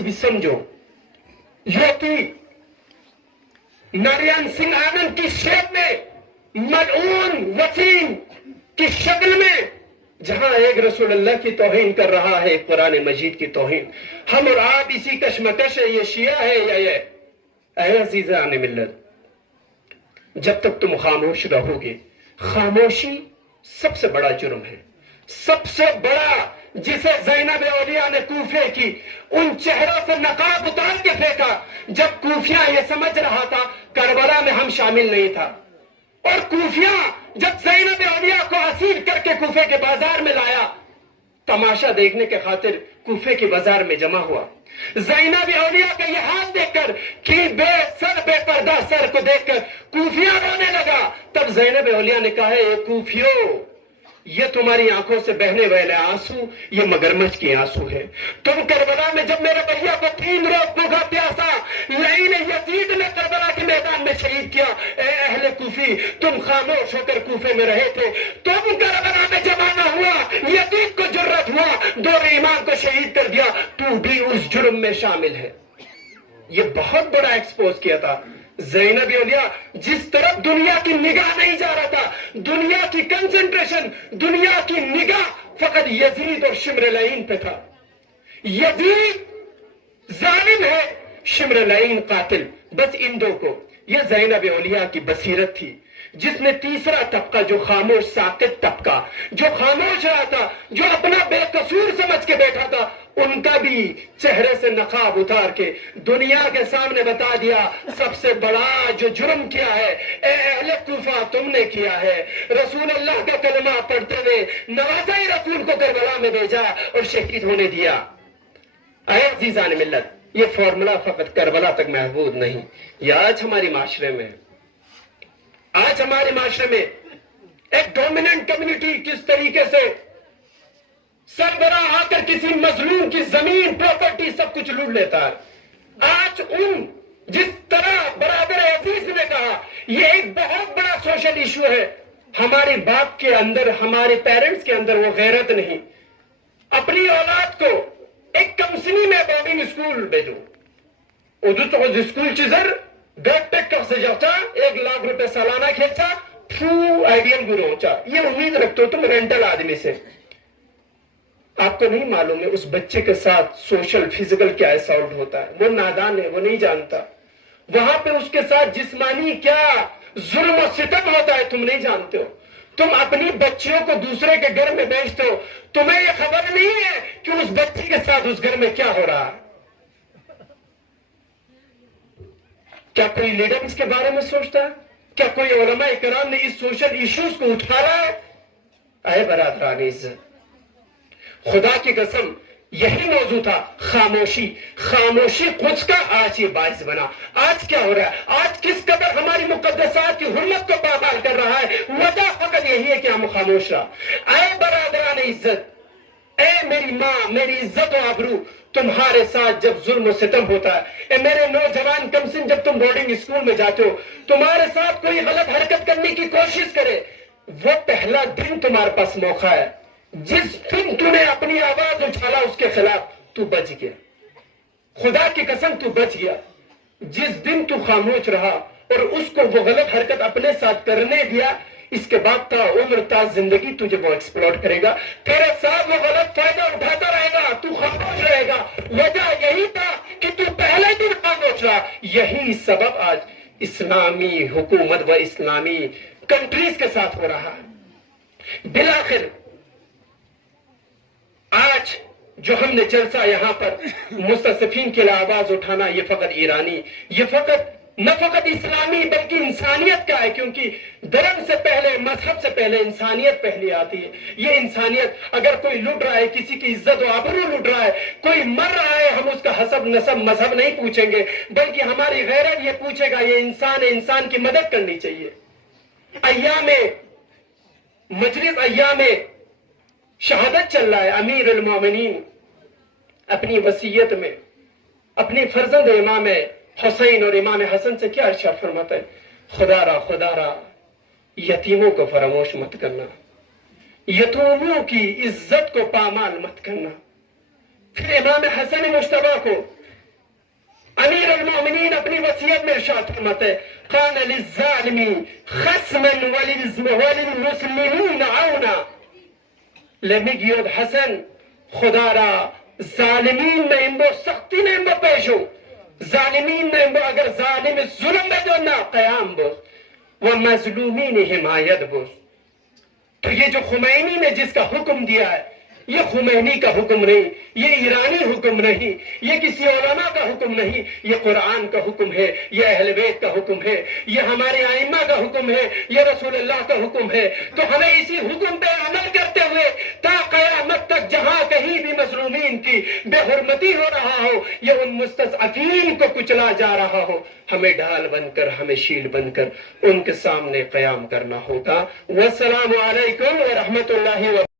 آج بھی سمجھو یوتی ناریان سنگھ آنند کی شیپ میں ملعون وسیم کی شکل میں جہاں ایک رسول اللہ کی توہین کر رہا ہے، ایک قرآن مجید کی توہین، ہم اور آپ اسی کشمکش ہے، یہ شیعہ ہے یا یہ۔ اے عزیزان ملت، جب تک تم خاموش رہو گے، خاموشی سب سے بڑا جرم ہے، سب سے بڑا، جسے زینب اولیاء نے کوفے کی ان چہروں سے نقاب اتار کے پھینکا جب کوفیاں یہ سمجھ رہا تھا کربلا میں ہم شامل نہیں تھا، اور کوفیاں جب زینب اولیاء کو اسیر کر کے کوفے کے بازار میں لایا، تماشا دیکھنے کے خاطر کوفے کے بازار میں جمع ہوا، زینب اولیاء کا یہ ہاتھ دیکھ کر کہ بے پردہ سر کو دیکھ کر کوفیاں رونے لگا، تب زینب اولیاء نے کہا ہے اے کوفیوں، یہ تمہاری آنکھوں سے بہنے والے آنسو یہ مگرمچھ کی آنسو ہے۔ تم کربلا میں جب میرے بھیا کو 3 روز بھوکا پیاسا لعین یزید نے کربلا کے میدان میں شہید کیا، اے اہل کوفی تم خاموش ہو کر کوفے میں رہے تھے، تم کربلا میں جمع نہ ہوا، یزید کو جرت ہوا، 2 امام کو شہید کر دیا، تو بھی اس جرم میں شامل ہے۔ یہ بہت بڑا ایکسپوز کیا تھا۔ زینب اولیاء جس طرف دنیا کی نگاہ نہیں جا رہا تھا، دنیا کی کنسنٹریشن، دنیا کی نگاہ فقط یزید اور شمر لعین پہ تھا۔ یزید ظالم ہے، شمر لعین قاتل، بس ان دو کو۔ یہ زینب اولیاء کی بصیرت تھی جس نے تیسرا طبقہ، جو خاموش ساکت طبقہ، جو خاموش رہا تھا، جو اپنا بے قصور سمجھ کے بیٹھا تھا، ان کا بھی چہرے سے نقاب اتار کے دنیا کے سامنے بتا دیا سب سے بڑا جو جرم کیا ہے، اے اہل کوفہ تم نے کیا ہے، رسول اللہ کا کلمہ پڑھتے ہوئے نوازہ رسول کو کربلا میں بھیجا اور شہید ہونے دیا۔ اے عزیزان ملت، یہ فارمولا فقط کربلا تک محدود نہیں، یہ آج ہماری معاشرے میں، آج ہمارے معاشرے میں ایک ڈومیننٹ کمیونٹی کس طریقے سے سربراہ آ کر کسی مظلوم کی زمین، پراپرٹی سب کچھ لوٹ لیتا ہے۔ آج جس طرح برادر عزیز نے کہا، یہ ایک بہت بڑا سوشل ایشو ہے۔ ہمارے باپ کے اندر، ہمارے پیرنٹس کے اندر وہ غیرت نہیں، اپنی اولاد کو ایک کمسنی میں بورڈنگ اسکول بھیجو، اردو تو اسکول چیزر بیک پیک کر سے جاتا، 1 لاکھ روپے سالانہ کھیلتا، آئیڈین گرو ہوتا، یہ امید رکھتے ہو تم رینٹل آدمی سے۔ آپ کو نہیں معلوم ہے اس بچے کے ساتھ سوشل فزیکل کیا اسالٹ ہوتا ہے، وہ نادان ہے، وہ نہیں جانتا۔ وہاں پہ اس کے ساتھ جسمانی کیا ظلم و ستم ہوتا ہے تم نہیں جانتے ہو۔ تم اپنی بچیوں کو دوسرے کے گھر میں بھیجتے ہو، تمہیں یہ خبر نہیں ہے کہ اس بچی کے ساتھ اس گھر میں کیا ہو رہا ہے۔ کیا کوئی لیڈر اس کے بارے میں سوچتا ہے؟ کیا کوئی علماء کرام نے اس سوشل ایشوز کو اٹھایا ہے؟ اے برادران عزت، خدا کی قسم یہی موضوع تھا، خاموشی۔ خاموشی خود کا آج یہ باعث بنا۔ آج کیا ہو رہا ہے؟ آج کس قدر ہماری مقدسات کی حرمت کو پامال کر رہا ہے؟ وجہ فقط یہی ہے کہ ہم خاموش رہا۔ اے برادران عزت، اے میری ماں، میری عزت و آبرو، تمہارے ساتھ جب ظلم و ستم ہوتا ہے، اے میرے نوجوان کمسن، جب تم بورڈنگ اسکول میں جاتے ہو، تمہارے ساتھ کوئی غلط حرکت کرنے کی کوشش کرے، وہ پہلا دن تمہارے پاس موقع ہے۔ جس دن تم نے اپنی آواز اٹھالا اس کے خلاف، تو بچ گیا، خدا کی قسم تو بچ گیا۔ جس دن تو خاموش رہا اور اس کو وہ غلط حرکت اپنے ساتھ کرنے دیا، اس کے بعد تا عمر تا زندگی تجھے وہ ایکسپلوٹ کرے گا، تیرے ساتھ وہ غلط فائدہ اٹھاتا رہے گا، تو خاموش رہے گا۔ وجہ یہی تھا کہ تو پہلے دن خاموش رہا۔ یہی سبب آج اسلامی حکومت و اسلامی کنٹریز کے ساتھ ہو رہا ہے۔ بالآخر آج جو ہم نے جلسہ یہاں پر مستضعفین کے لیے آواز اٹھانا، یہ فقط ایرانی، یہ فقط نہ فقط اسلامی بلکہ انسانیت کا ہے، کیونکہ دھرم سے پہلے، مذہب سے پہلے انسانیت پہلی آتی ہے۔ یہ انسانیت، اگر کوئی لٹ رہا ہے، کسی کی عزت و آبرو لٹ رہا ہے، کوئی مر رہا ہے، ہم اس کا حسب نسب مذہب نہیں پوچھیں گے، بلکہ ہماری غیرت یہ پوچھے گا یہ انسان ہے، انسان کی مدد کرنی چاہیے۔ مجلس ایام شہادت چل رہا ہے، امیر المومنین اپنی وصیت میں اپنی فرزند امام حسین اور امام حسن سے کیا ارشاد فرماتا ہے؟ خدا را یتیموں کو فراموش مت کرنا، یتیموں کی عزت کو پامال مت کرنا۔ پھر امام حسن مجتبیٰ کو امیر المومنین اپنی وصیت میں ارشاد فرماتے ہیں قال للظالم خصما وللمسلمین عونا. لمیگیود حسن خدا را ظالمین میں امبو سختی نے امبو پیشو ظالمین میں امبو اگر ظالم ظلم میں جو نا قیام بوس و مظلومین حمایت بوس. تو یہ جو خمینی نے جس کا حکم دیا ہے یہ خمینی کا حکم نہیں، یہ ایرانی حکم نہیں، یہ کسی علماء کا حکم نہیں، یہ قرآن کا حکم ہے، یہ اہل بیت کا حکم ہے، یہ ہمارے ائمہ کا حکم ہے، یہ رسول اللہ کا حکم ہے. تو ہمیں اسی حکم پہ عمل کرتے ہوئے تا قیامت تک جہاں کہیں بھی مظلومین کی بے حرمتی ہو رہا ہو یا ان مستضعفین کو کچلا جا رہا ہو، ہمیں ڈھال بن کر، ہمیں شیل بن کر ان کے سامنے قیام کرنا ہوگا. والسلام علیکم ورحمۃ اللہ وبرکاتہ.